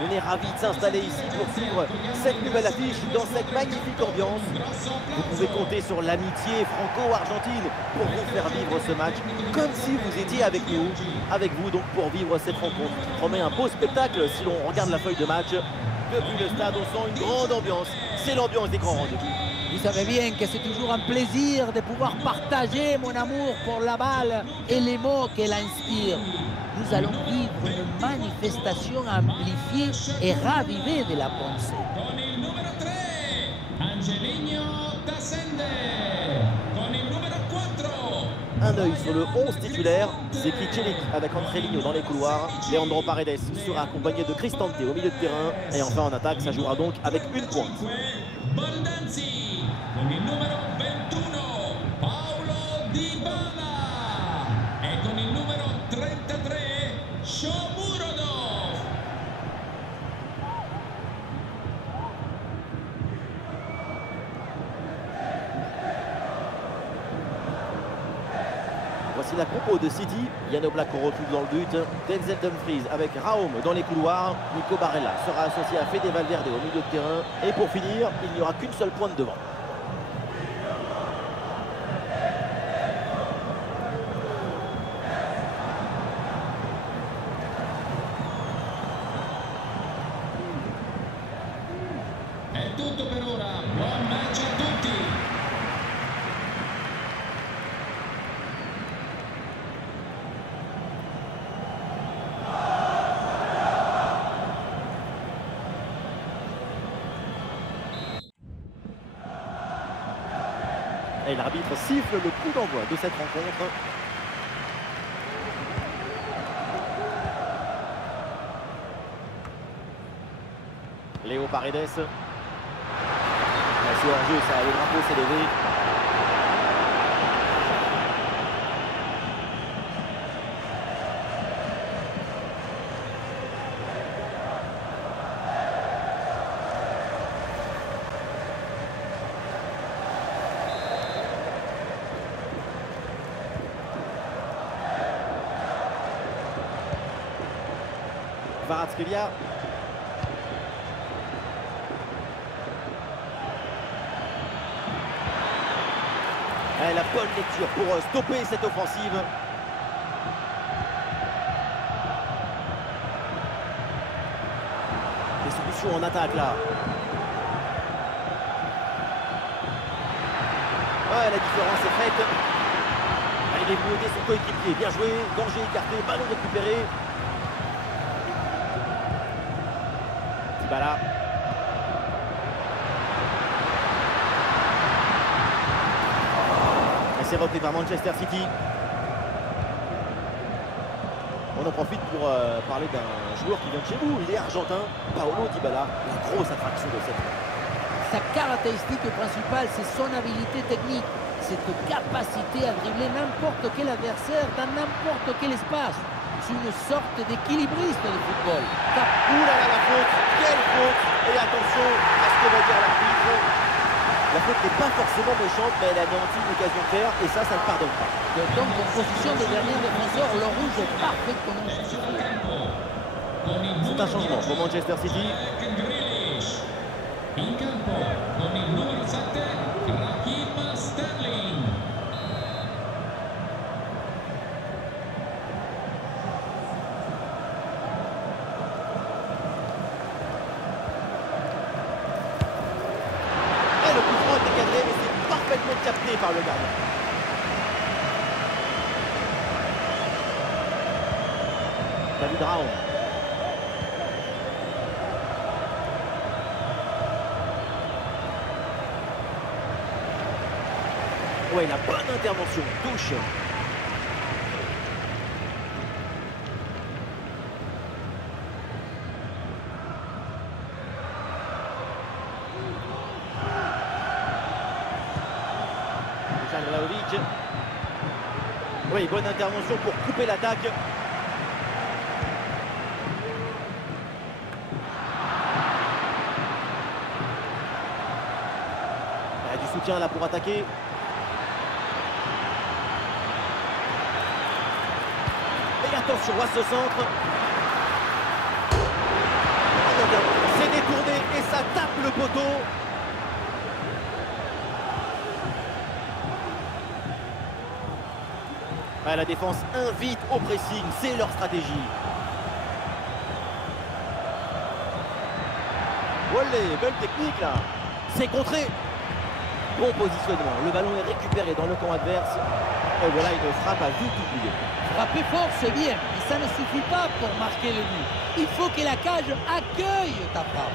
On est ravis de s'installer ici pour suivre cette nouvelle affiche dans cette magnifique ambiance. Vous pouvez compter sur l'amitié franco-argentine pour vous faire vivre ce match comme si vous étiez avec nous, avec vous donc pour vivre cette rencontre qui promet un beau spectacle si l'on regarde la feuille de match. Depuis le stade, on sent une grande ambiance. C'est l'ambiance des grands rendez-vous. Vous savez bien que c'est toujours un plaisir de pouvoir partager mon amour pour la balle et les mots qu'elle inspire. Nous allons vivre une manifestation amplifiée et ravivée de la pensée. Con il numero 3, Angelino Tasende. Con il numero 4. Un œil sur le 11 titulaire, c'est Kicchelik avec Andrelinho dans les couloirs. Leandro Paredes sera accompagné de Cristante au milieu de terrain. Et enfin en attaque, ça jouera donc avec une pointe. Baldanzi. Con il numero 21, Paulo Dybala. E con il numero 33, Shomurodov. Voici la compo de City. Yann Oblak qu'on retrouve dans le but. Denzel Dumfries avec Raum dans les couloirs. Nico Barella sera associé à Fede Valverde au milieu de terrain. Et pour finir, il n'y aura qu'une seule pointe devant. È tutto per ora. Buon match a tutti. Et l'arbitre siffle le coup d'envoi de cette rencontre. Léo Paredes. C'est hors-jeu, ça, le drapeau s'est levé. Kvaratskhelia. Et la bonne lecture pour stopper cette offensive. Des solutions en attaque là. Ouais, la différence est faite. Il est venu aider son coéquipier. Bien joué. Danger écarté. Ballon récupéré. Dybala. C'est repris par Manchester City. On en profite pour parler d'un joueur qui vient de chez nous. Il est argentin, Paulo Dybala, la grosse attraction de cette fois. Sa caractéristique principale, c'est son habilité technique. Cette capacité à dribbler n'importe quel adversaire dans n'importe quel espace. C'est une sorte d'équilibriste du football. Ouh là là, la faute, quelle faute! Et attention à ce que va dire l'arbitre. La faute n'est pas forcément méchante, mais elle a anéanti une occasion claire, et ça ne pardonne pas. Donc, en position de dernier défenseur, le rouge est parfaitement justifié. C'est un changement pour Manchester City. In campo con il numero 7, Raheem Sterling. Et le coup franc est cadré, mais c'est parfaitement capté par le gardien. David Raum. Ouais, la bonne intervention, touche. Dusan Vlahovic. Oui, bonne intervention pour couper l'attaque. Il y a du soutien là pour attaquer. Attention à ce centre. gardien s'est détourné et ça tape le poteau. Ah, la défense invite au pressing, c'est leur stratégie. Olé, belle technique là. C'est contré. Bon positionnement, le ballon est récupéré dans le camp adverse. Et voilà une frappe à vite oubliée. Frapper fort, c'est bien, mais ça ne suffit pas pour marquer le but. Il faut que la cage accueille ta frappe.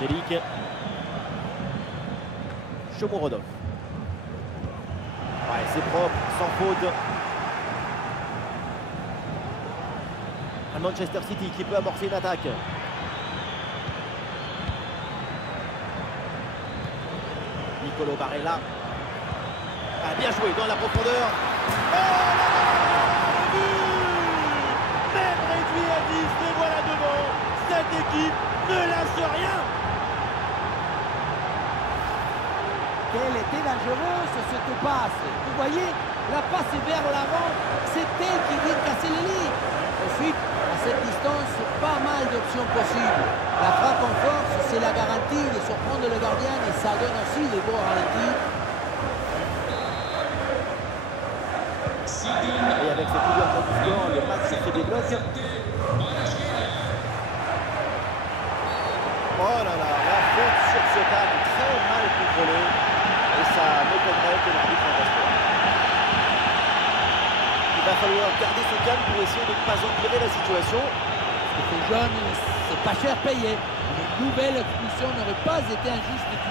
Angélique. Shomorodov. Ouais, c'est propre, sans faute. À Manchester City qui peut amorcer une attaque. Nicolo Barella. Ah, bien joué dans la profondeur. Oh là là, le but! Même réduit à 10, les voilà devant. Cette équipe ne lâche rien. Quelle était dangereuse cette passe. Vous voyez, la passe vers l'avant, c'est elle qui vient casser les lignes. Ensuite, à cette distance, pas mal d'options possibles. La frappe en force, c'est la garantie de surprendre le gardien et ça donne aussi des beaux ralentis. Et avec cette ouverture du score, le match se débloque. Oh là là, la faute sur ce tacle, très mal contrôlé. Et ça m'étonnerait que l'arbitre en reste là. Il va falloir garder son calme pour essayer de ne pas empirer la situation. Ce jaune, c'est pas cher payé. Une nouvelle expulsion n'aurait pas été injuste du tout.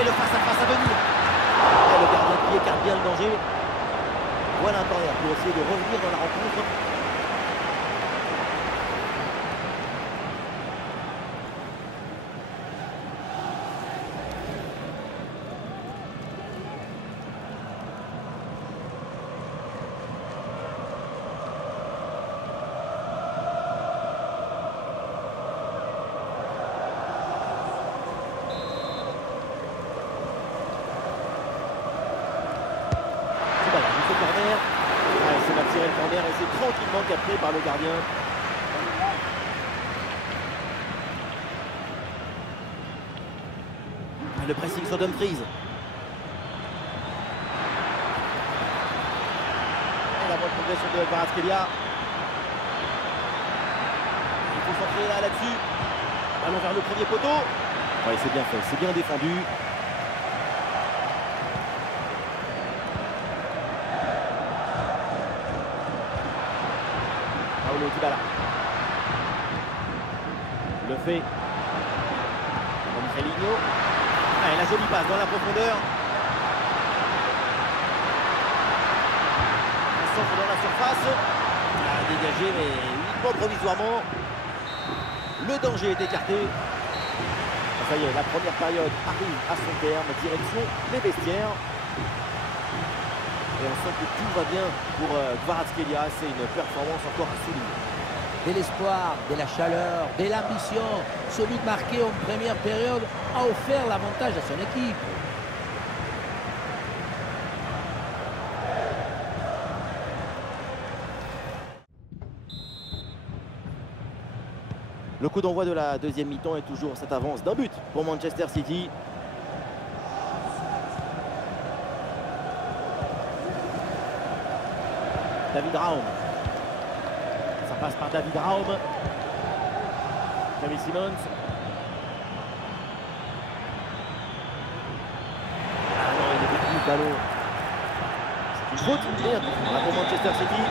Et le face-à-face à venir. Et le gardien qui écarte bien le danger. Voilà un corner pour essayer de revenir dans la rencontre. Le corner et c'est tranquillement capté par le gardien. Le pressing sur Dumfries. Et la bonne progression de Kvaratskhelia. Il faut centrer là-dessus. Ballon vers le premier poteau. Oui, c'est bien fait, c'est bien défendu. Dybala. Le fait. Angelino. Ah, et la jolie passe dans la profondeur. Un centre dans la surface. Ah, dégagé, mais uniquement provisoirement. Le danger est écarté. Ça y est, la première période arrive à son terme. Direction les vestiaires. Et on sent que tout va bien pour Kvaratskhelia. C'est une performance encore à souligner. De l'espoir, de la chaleur, de l'ambition. Celui de marquer en première période a offert l'avantage à son équipe. Le coup d'envoi de la deuxième mi-temps est toujours cette avance d'un but pour Manchester City. David Raum. Ça passe par David Raum. Xavi Simons. Ah non, il est ballon. C'est une faute, merde, pour Manchester City.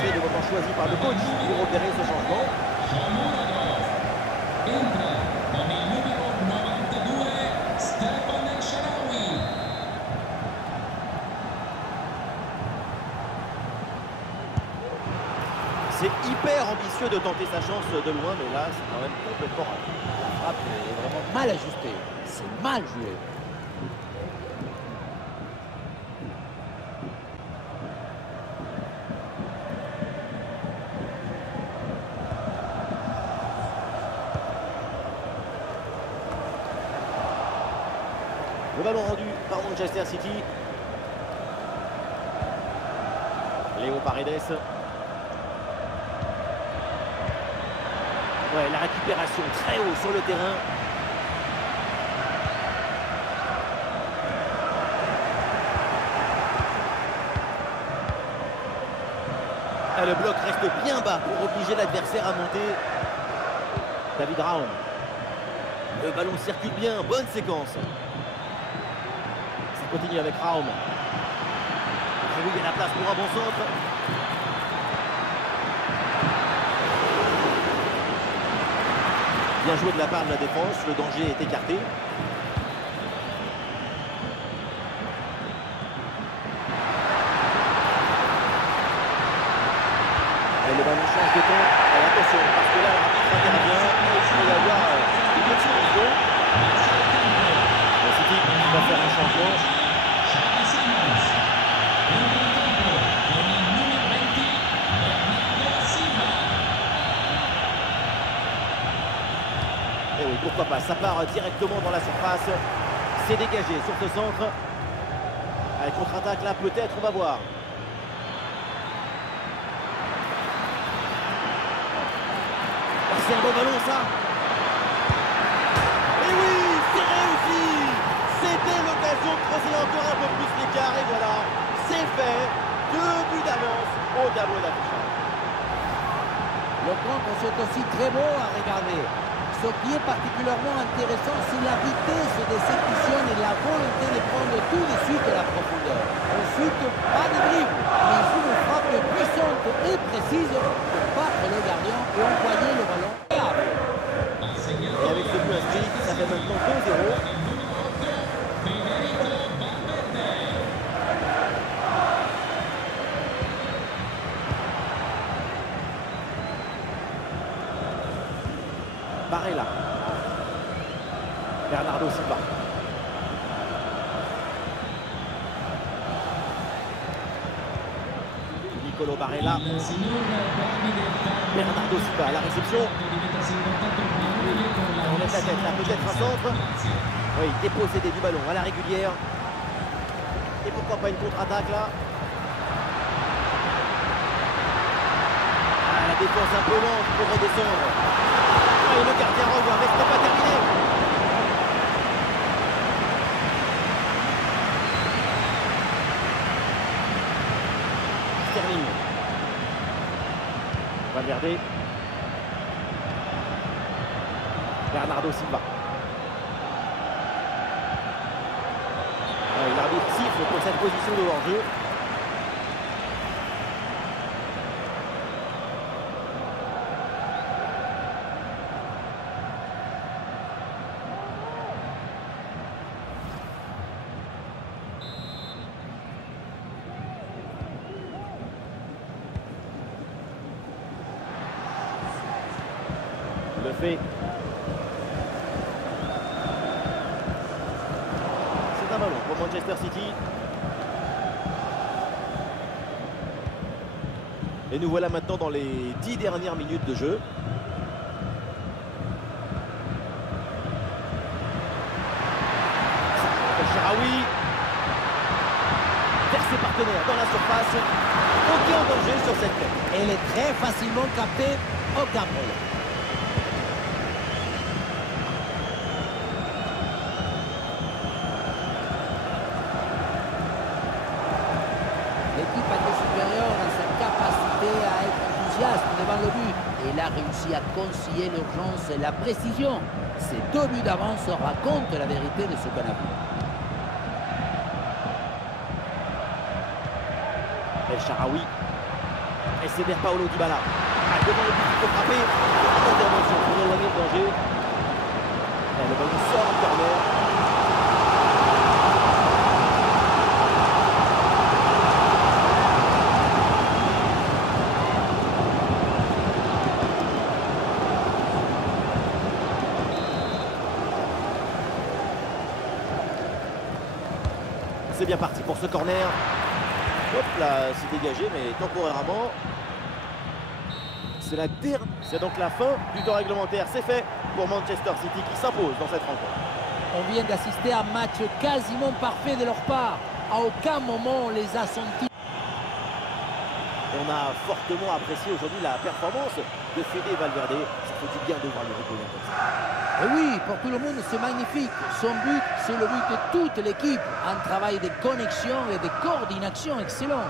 C'est le moment choisi par le coach pour opérer ce changement. Entra con il numero 92 Stefan El Shaarawy. C'est hyper ambitieux de tenter sa chance de loin, mais là, c'est quand même complètement raté. La frappe est vraiment mal ajustée. C'est mal joué. Le ballon rendu par Manchester City. Léo Paredes. Ouais, la récupération très haut sur le terrain. Et le bloc reste bien bas pour obliger l'adversaire à monter. David Raum. Le ballon circule bien, bonne séquence. Ça continue avec Raum. Il y a la place pour un bon centre. Bien joué de la part de la défense, le danger est écarté. Et le ballon change de temps. Et attention, parce que là, l'arbitre intervient. Il peut y avoir une petite solution. Le City va faire un changement. Xavi Simons. Entra in campo con il numero 20 Bernardo Silva. Et oui, pourquoi pas, ça part directement dans la surface. C'est dégagé sur ce centre. Avec contre-attaque là, peut-être, on va voir. C'est un bon ballon ça. Et oui, c'est réussi. C'était l'occasion de creuser encore un peu plus l'écart et voilà, c'est fait. 2 buts d'avance au tableau d'affichage. Le contre, c'est aussi très beau à regarder. Ce qui est particulièrement intéressant, c'est la vitesse d'exécution et la volonté de prendre tout de suite la profondeur. Ensuite, pas de dribble, mais une frappe puissante et précise pour battre le gardien et envoyer le ballon. Et avec ce but inscrit, ça fait maintenant 2-0. Federico Valverde. Barella. Bernardo Silva. Nicolo Barella. Il signor Davide Ferro. Bernardo Silva à la réception. di mettersi in contatto con la moglie con la On laisse la tête là, peut-être un centre. Oui, dépossédé du ballon à la régulière. Et pourquoi pas une contre-attaque là. Ah, la défense un peu lente pour redescendre. Et le gardien renvoie, mais ce n'est pas terminé. Sterling. Valverde. Bernardo Silva. L'arbitre siffle pour cette position de hors-jeu. Le fait. C'est un ballon pour Manchester City. Et nous voilà maintenant dans les 10 dernières minutes de jeu. El Shaarawy vers ses partenaires dans la surface. Aucun danger sur cette tête. Elle est très facilement captée au campo. L'équipe a été supérieure dans sa capacité à être enthousiaste devant le but. Elle a réussi à concilier l'urgence et la précision. Ces 2 buts d'avance racontent la vérité de ce qu'on a vu. El Shaarawy. Et c'est vers Paulo Dybala. Ah, devant le but, il faut frapper. Intervention pour éloigner le danger. Et le ballon sort en corner. C'est bien parti pour ce corner. Hop là, c'est dégagé, mais temporairement. C'est donc la fin du temps réglementaire. C'est fait pour Manchester City qui s'impose dans cette rencontre. On vient d'assister à un match quasiment parfait de leur part. À aucun moment on les a sentis. On a fortement apprécié aujourd'hui la performance de Fede Valverde. Ça fait du bien de voir le rigoler comme ça. Et oui, pour tout le monde, c'est magnifique. Son but, c'est le but de toute l'équipe. Un travail de connexion et de coordination excellent.